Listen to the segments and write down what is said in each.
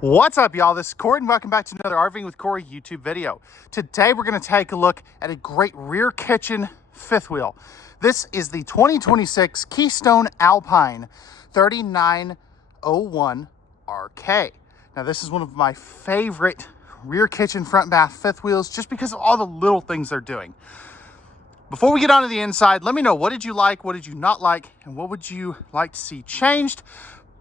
What's up, y'all? This is Corey, and welcome back to another RVing with Corey YouTube video. Today, we're going to take a look at a great rear kitchen fifth wheel. This is the 2026 Keystone Alpine 3910RK. Now, this is one of my favorite rear kitchen front bath fifth wheels just because of all the little things they're doing. Before we get on to the inside, let me know, what did you like, what did you not like, and what would you like to see changed?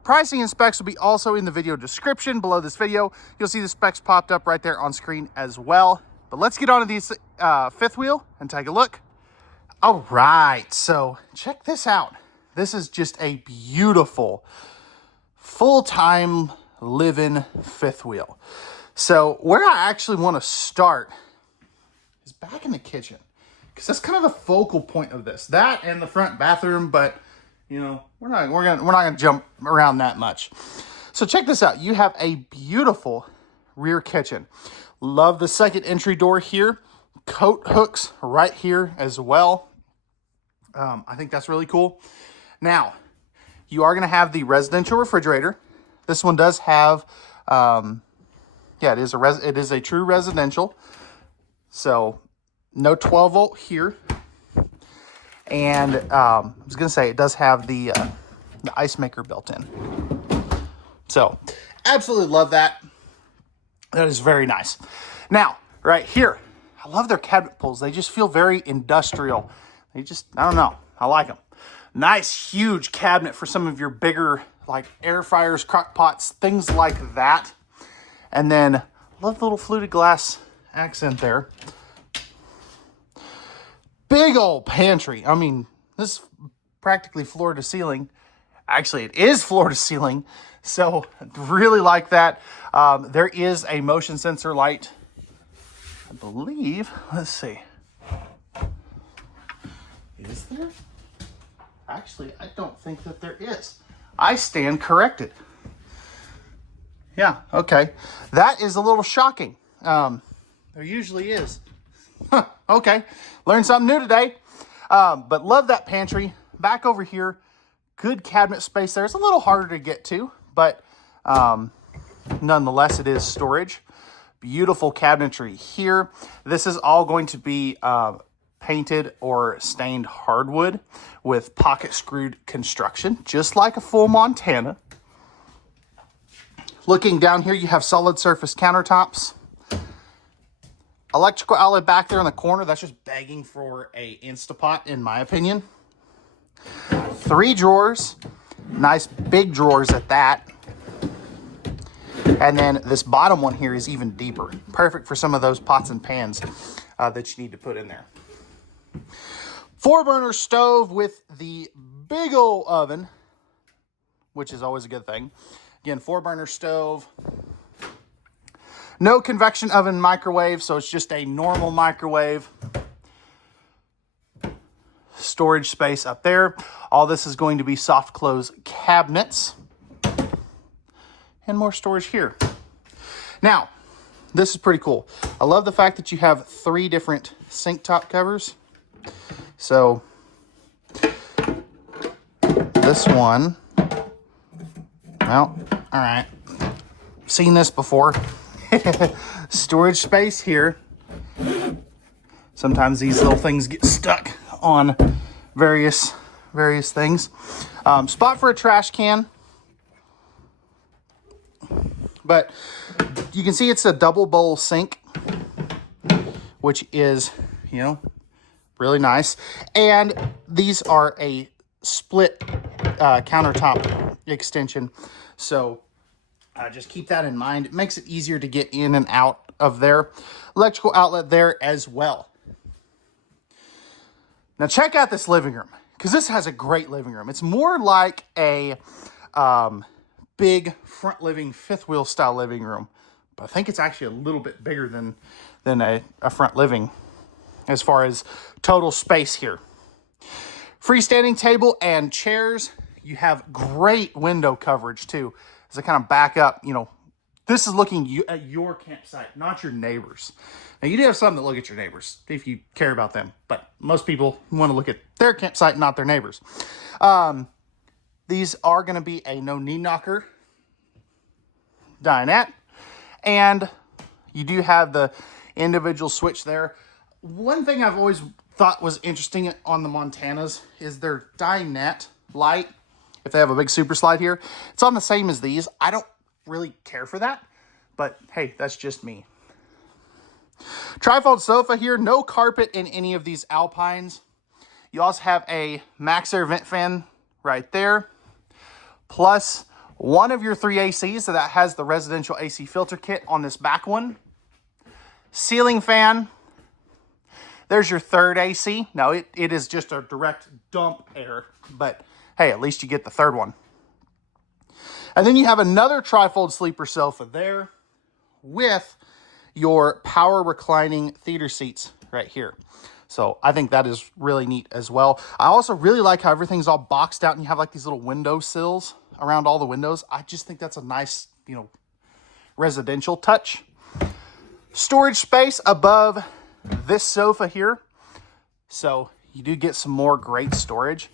Pricing and specs will be also in the video description below this video. You'll see the specs popped up right there on screen as well. But let's get on to these fifth wheel and take a look. All right, so check this out. This is just a beautiful full-time living fifth wheel. So where I actually want to start is back in the kitchen, because that's kind of the focal point of this. That and the front bathroom, but you know, we're not gonna jump around that much. So check this out. You have a beautiful rear kitchen. Love the second entry door here. Coat hooks right here as well. I think that's really cool. Now, you are gonna have the residential refrigerator. This one does have, it is a true residential. So no 12 volt here. And I was going to say, it does have the ice maker built in. So, absolutely love that. That is very nice. Now, right here, I love their cabinet pulls. They just feel very industrial. I don't know. I like them. Nice, huge cabinet for some of your bigger, like air fryers, crock pots, things like that. And then, love the little fluted glass accent there. Big old pantry. I mean, this is practically floor to ceiling. Actually, it is floor to ceiling. So, really like that. There is a motion sensor light, I believe. Let's see. Is there? Actually, I don't think that there is. I stand corrected. Yeah, okay. That is a little shocking. There usually is. Huh, okay, learned something new today. But love that pantry. Back over here, good cabinet space there. It's a little harder to get to, but nonetheless, it is storage. Beautiful cabinetry here. This is all going to be painted or stained hardwood with pocket screwed construction, just like a full Montana. Looking down here, you have solid surface countertops. Electrical outlet back there in the corner. That's just begging for a Instapot, in my opinion. 3 drawers. Nice big drawers at that. And then this bottom one here is even deeper. Perfect for some of those pots and pans that you need to put in there. 4-burner stove with the big old oven, which is always a good thing. Again, 4-burner stove. No convection oven microwave, so it's just a normal microwave. Storage space up there. All this is going to be soft close cabinets. And more storage here. Now, this is pretty cool. I love the fact that you have 3 different sink top covers. So, this one, well, all right. Seen this before. Storage space here. Sometimes these little things get stuck on various things. Spot for a trash can. But you can see it's a double bowl sink, which is, you know, really nice. And these are a split countertop extension. So just keep that in mind. It makes it easier to get in and out of there. Electrical outlet there as well. Now check out this living room, because this has a great living room. It's more like a big front living fifth wheel style living room, but I think it's actually a little bit bigger than a front living as far as total space here. Freestanding table and chairs. You have great window coverage too. As I kind of back up, you know, this is looking at your campsite, not your neighbors. Now, you do have some that look at your neighbors if you care about them, but most people want to look at their campsite, not their neighbors. These are going to be a no knee knocker. dinette. And you do have the individual switch there. One thing I've always thought was interesting on the Montanas is their dinette light. If they have a big super slide here, it's on the same as these. I don't really care for that, but hey, that's just me. Trifold sofa here, no carpet in any of these Alpines. You also have a max air vent fan right there, plus one of your 3 ACs, so that has the residential AC filter kit on this back one. Ceiling fan. There's your third AC. No, it is just a direct dump air, but hey, at least you get the third one. And then you have another trifold sleeper sofa there with your power reclining theater seats right here. So I think that is really neat as well. I also really like how everything's all boxed out and you have like these little window sills around all the windows. I just think that's a nice, residential touch. Storage space above this sofa here. So you do get some more great storage.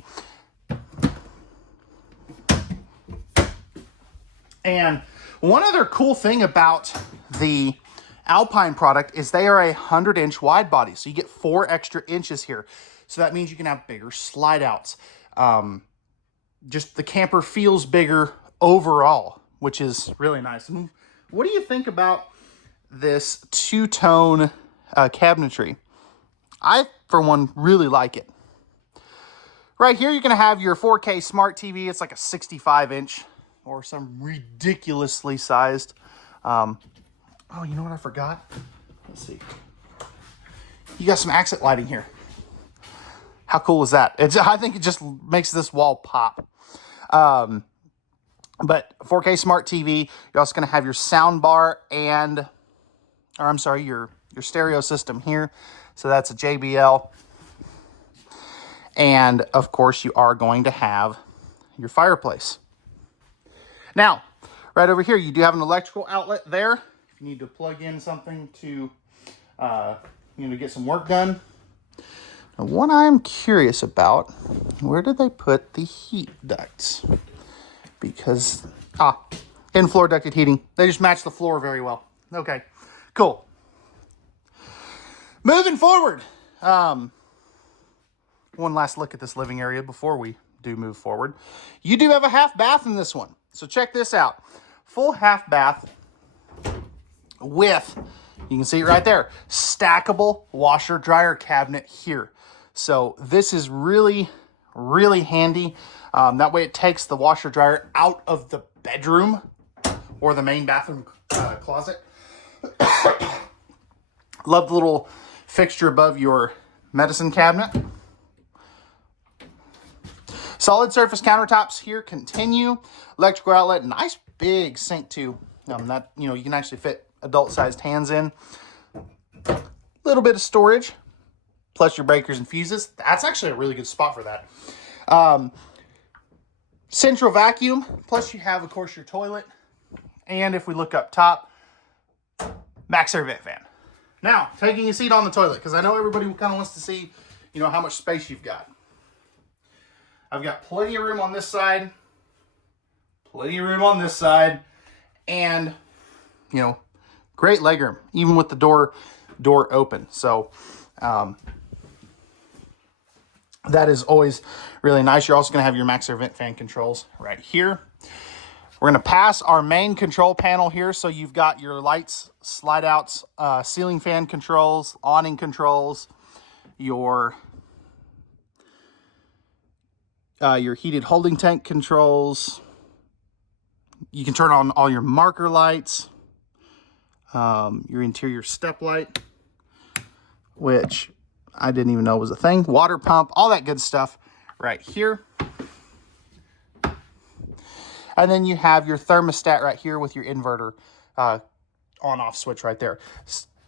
And one other cool thing about the Alpine product is they are a 100-inch wide body. So you get 4 extra inches here. So that means you can have bigger slide outs. Just the camper feels bigger overall, which is really nice. And what do you think about this two-tone cabinetry? I, for one, really like it. Right here, you're going to have your 4K smart TV. It's like a 65-inch or some ridiculously sized. Oh, you know what I forgot? Let's see. You got some accent lighting here. How cool is that? I think it just makes this wall pop. But 4K smart TV. You're also going to have your sound bar and, your stereo system here. So that's a JBL. And of course, you are going to have your fireplace. Now, right over here, you do have an electrical outlet there. If you need to plug in something to, get some work done. Now, what I'm curious about, where did they put the heat ducts? Because, in-floor ducted heating. They just match the floor very well. Okay, cool. Moving forward. One last look at this living area before we do move forward. You do have a half bath in this one. So check this out. Full half bath with, you can see it right there, stackable washer dryer cabinet here. So this is really, really handy. That way it takes the washer dryer out of the bedroom or the main bathroom closet. Love the little fixture above your medicine cabinet. Solid surface countertops here continue. Electrical outlet, nice big sink too. You can actually fit adult-sized hands in. Little bit of storage, plus your breakers and fuses. That's actually a really good spot for that. Central vacuum, plus you have, of course, your toilet. And if we look up top, max air vent fan. Now, taking a seat on the toilet, because I know everybody kind of wants to see, how much space you've got. I've got plenty of room on this side, plenty of room on this side, and, great legroom, even with the door open. So, that is always really nice. You're also going to have your max air vent fan controls right here. We're going to pass our main control panel here. So you've got your lights, slide outs, ceiling fan controls, awning controls, your heated holding tank controls. You can turn on all your marker lights, your interior step light, which I didn't even know was a thing. Water pump, all that good stuff right here. And then you have your thermostat right here with your inverter on-off switch right there.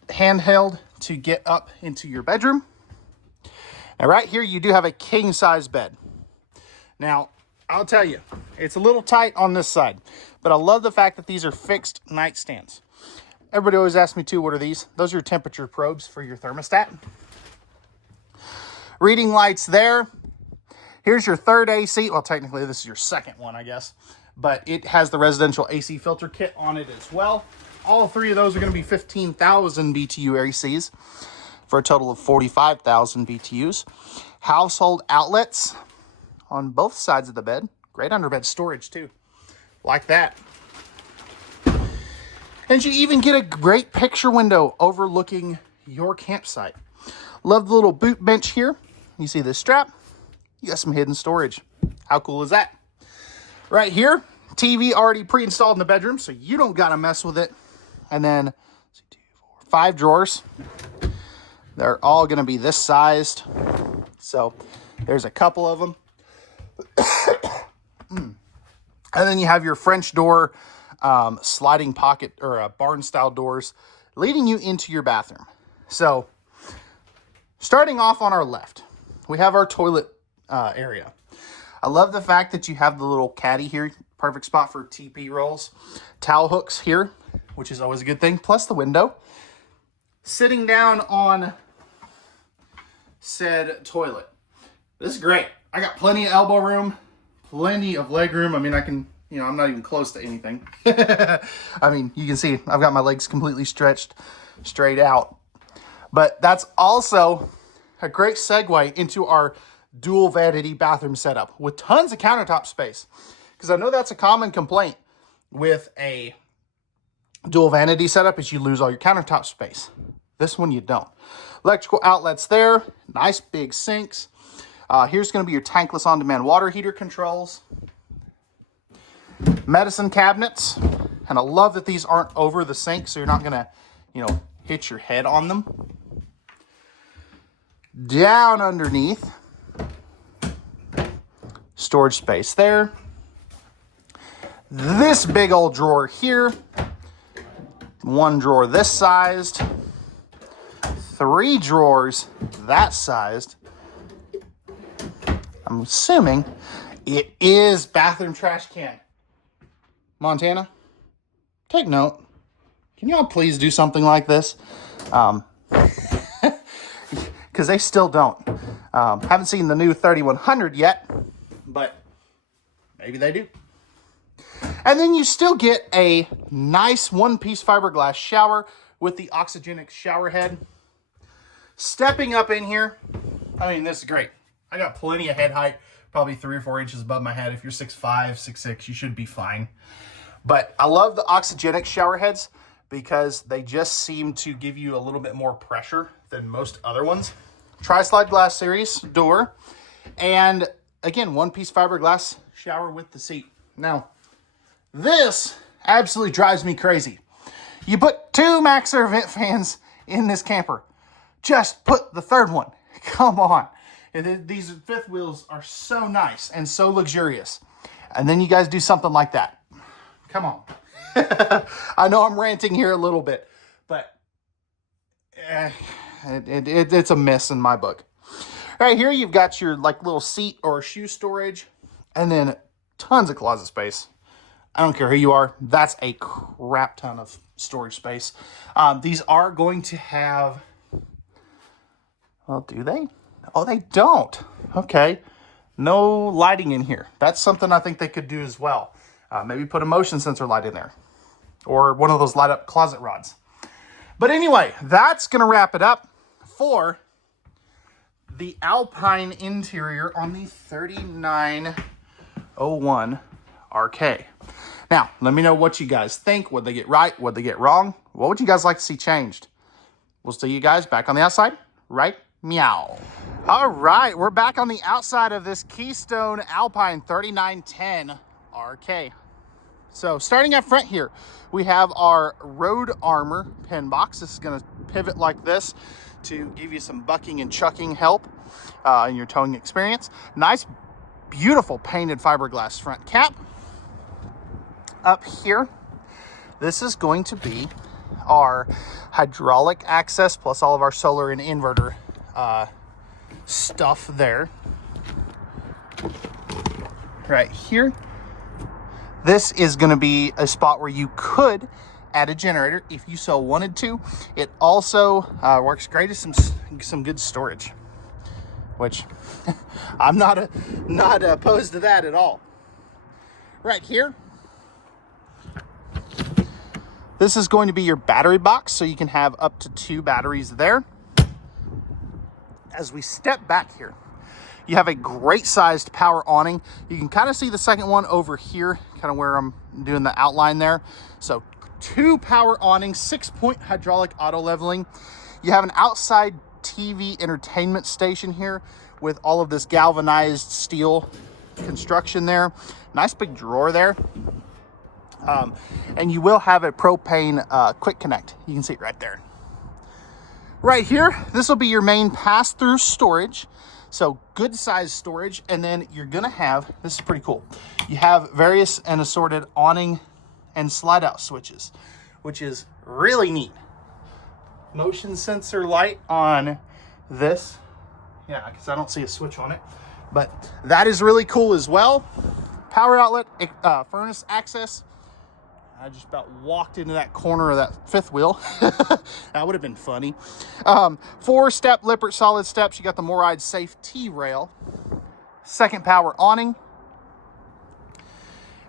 Handheld to get up into your bedroom. Now right here, you do have a king-size bed. Now, I'll tell you, it's a little tight on this side, but I love the fact that these are fixed nightstands. Everybody always asks me too, what are these? Those are your temperature probes for your thermostat. Reading lights there. Here's your third AC. Well, technically, this is your second one, I guess. but it has the residential AC filter kit on it as well. All three of those are going to be 15,000 BTU ACs for a total of 45,000 BTUs. Household outlets on both sides of the bed. Great underbed storage too. Like that. And you even get a great picture window overlooking your campsite. Love the little boot bench here. You see this strap? You got some hidden storage. How cool is that? Right here, TV already pre-installed in the bedroom, so you don't got to mess with it. And then 5 drawers. They're all going to be this sized. So there's a couple of them. And then you have your French door, sliding pocket or barn style doors leading you into your bathroom. So starting off on our left, we have our toilet area. I love the fact that you have the little caddy here. Perfect spot for TP rolls. Towel hooks here, which is always a good thing. Plus the window. Sitting down on said toilet. This is great. I got plenty of elbow room, plenty of leg room. I mean, I can, I'm not even close to anything. I mean, you can see I've got my legs completely stretched straight out. But that's also a great segue into our dual vanity bathroom setup with tons of countertop space. Because I know that's a common complaint with a dual vanity setup is you lose all your countertop space. This one you don't. Electrical outlets there, nice big sinks. Here's going to be your tankless on-demand water heater controls. Medicine cabinets. And I love that these aren't over the sink, so you're not going to, hit your head on them. Down underneath, storage space there. This big old drawer here. One drawer this sized. 3 drawers that sized. I'm assuming it is bathroom trash can. Montana, take note. Can y'all please do something like this? Because they still don't. Haven't seen the new 3100 yet, but maybe they do. And then you still get a nice one-piece fiberglass shower with the oxygenic shower head. Stepping up in here, I mean, this is great. I got plenty of head height, probably 3 or 4 inches above my head. If you're 6'5", 6'6", you should be fine. But I love the oxygenic shower heads because they just seem to give you a little bit more pressure than most other ones. Tri-slide glass series door. And again, one-piece fiberglass shower with the seat. Now, this absolutely drives me crazy. You put 2 Maxxer vent fans in this camper. Just put the third one. Come on. These fifth wheels are so nice and so luxurious. And then you guys do something like that. Come on. I know I'm ranting here a little bit, but it's a miss in my book. Right here, you've got your little seat or shoe storage, and then tons of closet space. I don't care who you are. That's a crap ton of storage space. These are going to have... Well, do they? Oh, they don't. Okay. No lighting in here. That's something I think they could do as well. Maybe put a motion sensor light in there. Or one of those light up closet rods. But anyway, that's going to wrap it up for the Alpine interior on the 3910RK. Now, let me know what you guys think. What they get right? What they get wrong? What would you guys like to see changed? We'll see you guys back on the outside. Right? Meow. All right, we're back on the outside of this Keystone Alpine 3910RK. So starting up front here, we have our Road Armor pen box. This is going to pivot like this to give you some bucking and chucking help in your towing experience. Nice, beautiful painted fiberglass front cap. Up here, this is going to be our hydraulic access plus all of our solar and inverter stuff there. Right here. This is going to be a spot where you could add a generator if you so wanted to. It also works great as some good storage, which I'm not opposed to that at all. Right here, This is going to be your battery box, so you can have up to 2 batteries there. As we step back here, you have a great sized power awning. You can kind of see the second one over here, kind of where I'm doing the outline there. So 2 power awnings, 6-point hydraulic auto leveling. You have an outside TV entertainment station here with all of this galvanized steel construction there. Nice big drawer there. And you will have a propane quick connect. You can see it right there. Right here, this will be your main pass-through storage. So good size storage. And then you're gonna have, this is pretty cool, you have various and assorted awning and slide out switches, which is really neat. Motion sensor light on this. Yeah, because I don't see a switch on it, but that is really cool as well. Power outlet, furnace access. I just about walked into that corner of that fifth wheel. That would have been funny. 4-step Lippert solid steps. You got the MORryde safe T-rail. Second power awning.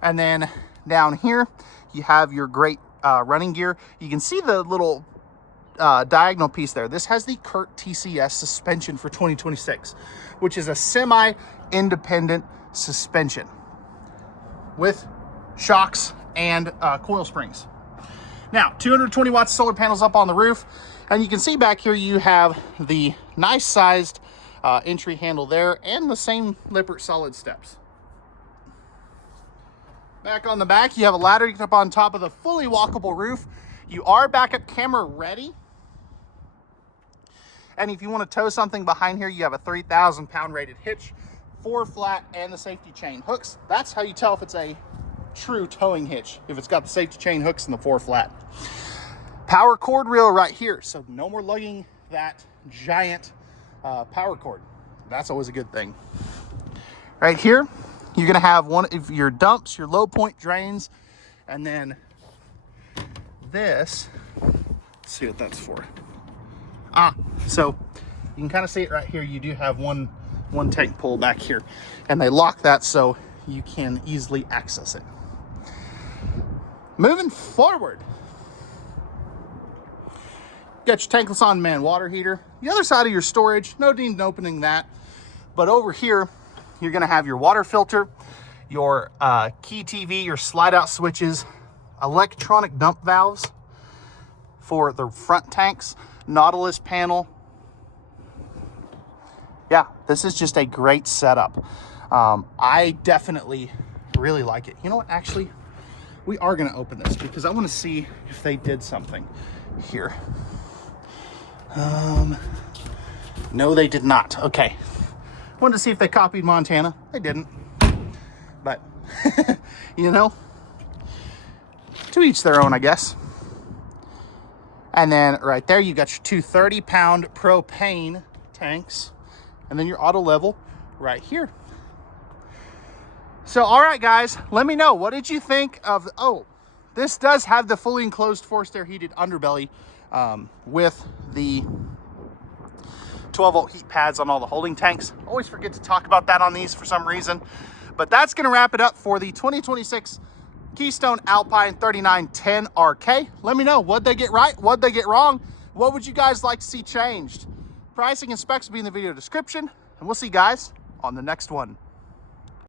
And then down here, you have your great running gear. You can see the little diagonal piece there. This has the Kurt TCS suspension for 2026, which is a semi-independent suspension with shocks and coil springs. Now, 220 watts solar panels up on the roof, and you can see back here you have the nice sized entry handle there and the same Lippert solid steps. Back on the back, you have a ladder you can up on top of the fully walkable roof. You are backup camera ready. And if you want to tow something behind here, you have a 3,000 pound rated hitch, 4 flat, and the safety chain hooks. That's how you tell if it's a true towing hitch, if it's got the safety chain hooks and the 4 flat. Power cord reel right here, so no more lugging that giant power cord. That's always a good thing. Right here, you're gonna have one of your dumps, your low point drains, and then this, let's see what that's for. So you can kind of see it right here. You do have one tank pull back here, and they lock that so you can easily access it. Moving forward, got your tankless on-demand water heater. The other side of your storage, no need in opening that. But over here, you're gonna have your water filter, your key TV, your slide out switches, electronic dump valves for the front tanks, Nautilus panel. Yeah, this is just a great setup. I definitely really like it. You know what, actually, we are gonna open this because I wanna see if they did something here. No, they did not. Okay. Wanted to see if they copied Montana. They didn't. But, you know, to each their own, I guess. And then right there, you got your 2 30-pound propane tanks. And then your auto level right here. So, all right, guys, let me know. What did you think of, this does have the fully enclosed forced air heated underbelly with the 12-volt heat pads on all the holding tanks. Always forget to talk about that on these for some reason. But that's going to wrap it up for the 2026 Keystone Alpine 3910RK. Let me know, what'd they get right? What'd they get wrong? What would you guys like to see changed? Pricing and specs will be in the video description. And we'll see you guys on the next one.